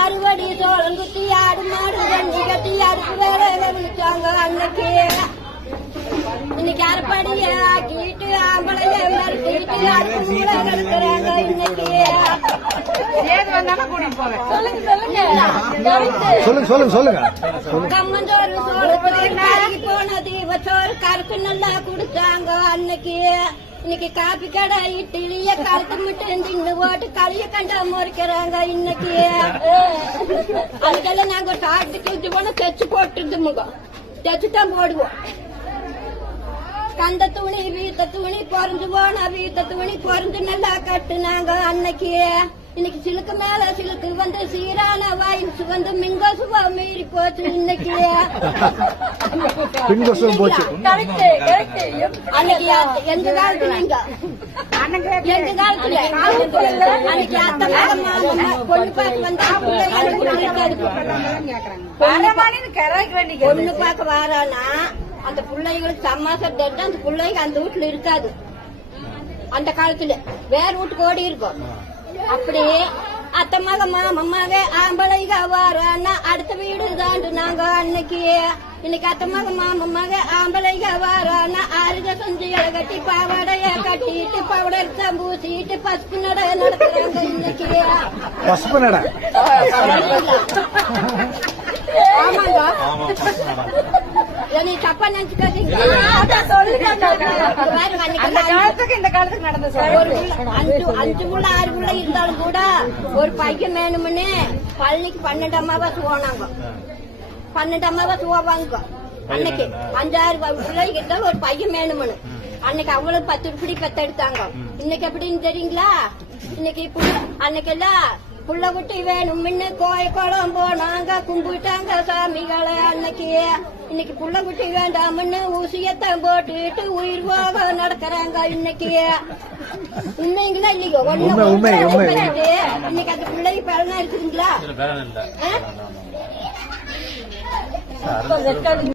அறுவடி சோளம் குத்தி ஆடு மாடு வண்டி கட்டி அடுப்பு வேலை விழிச்சாங்க அன்னைக்கு. இன்னைக்கு அரைப்படிய ஆக்கிட்டு ஆம்பளைய மறுக்கிட்டு அடுப்பு கூட கிடக்குறாங்க இன்னைக்கு. கம்மஞ்சோறு சோளத்துக்கு கருகி போனது சோறு கருக்கு நல்லா குடிச்சாங்க அன்னைக்கு. இன்னைக்கு காப்பி கடை இட்லிய கழுத்து மட்டும் தின்னு போட்டு களிய கண்டா முறைக்கிறாங்க இன்னைக்கு. அதுக்கெல்லாம் நாங்க ஒரு காட்டுக்கு இது போன தைச்சு போட்டு முகம் தைச்சுதான் போடுவோம். கந்த துணி வீத்த துணி பொறிஞ்சு போனா வீத்த துணி பொறிஞ்சு நல்லா கட்டுனாங்க அன்னைக்கு. இன்னைக்கு சிலுக்கு மேல சிலுக்கு வந்து சீரான வாயின்சு வந்து மிங்கோசுவா மீறி போச்சு இன்னைக்கு. அன்னைக்கு எந்த காலத்துலங்க எந்த காலத்துல அன்னைக்கு அத்தை மாமா பொண்ணு பார்க்க வந்தா பொண்ணு பார்க்க வாரானா அந்த பிள்ளைகளுக்கு சமாசம் தட்டு அந்த பிள்ளைங்க அந்த வீட்டுல இருக்காது. அந்த காலத்துல வேற வீட்டுக்கு ஓடி இருக்கும். அப்படி அத்தை மக மாமமாக ஆம்பளைக வாரானா அடுத்த வீடு தாண்டு நாங்க அன்னைக்கு. இன்னைக்கு அத்தை மக மாமமாக ஆம்பளைக வாரானா அருக சொஞ்சிகளை கட்டி பாவாடைய கட்டிட்டு பவுடர் பூசிட்டு பசுப்பு நட நடக்கிறாங்க இன்னைக்கு. பசுப்பு நட ஆமாங்க. நீ தப்பா நினைச்சுக்காதீங்க. அஞ்சு புள்ள 6 புள்ள இருந்தாலும் கூட ஒரு பையன் வேணும்னு பழனிக்கு 12 அமாவாசை போனாங்க. 12 அமாவாசை போவாங்க. அன்னைக்கு 5-6 பிள்ளைக்கு இருந்தாலும் ஒரு பையன் வேணும்னு அன்னைக்கு அவங்களும் 10 உருப்படி பெத்தெடுத்தாங்க. இன்னைக்கு எப்படின்னு தெரியுங்களா? இன்னைக்கு அன்னைக்கெல்லாம் புள்ள குட்டி வேணும்னு கோயக்குளம் போனாங்க கும்பிட்டாங்க சாமிகளை அன்னைக்கு. இன்னைக்கு புள்ள குட்டி வேண்டாம்னு ஊசியத்தான் போட்டுட்டு உயிர் போக நடக்கிறாங்க இன்னைக்கு. உண்மைங்களா இல்லையோ? இன்னைக்கு அந்த பிள்ளைக்கு பலனா இருக்குதுங்களா?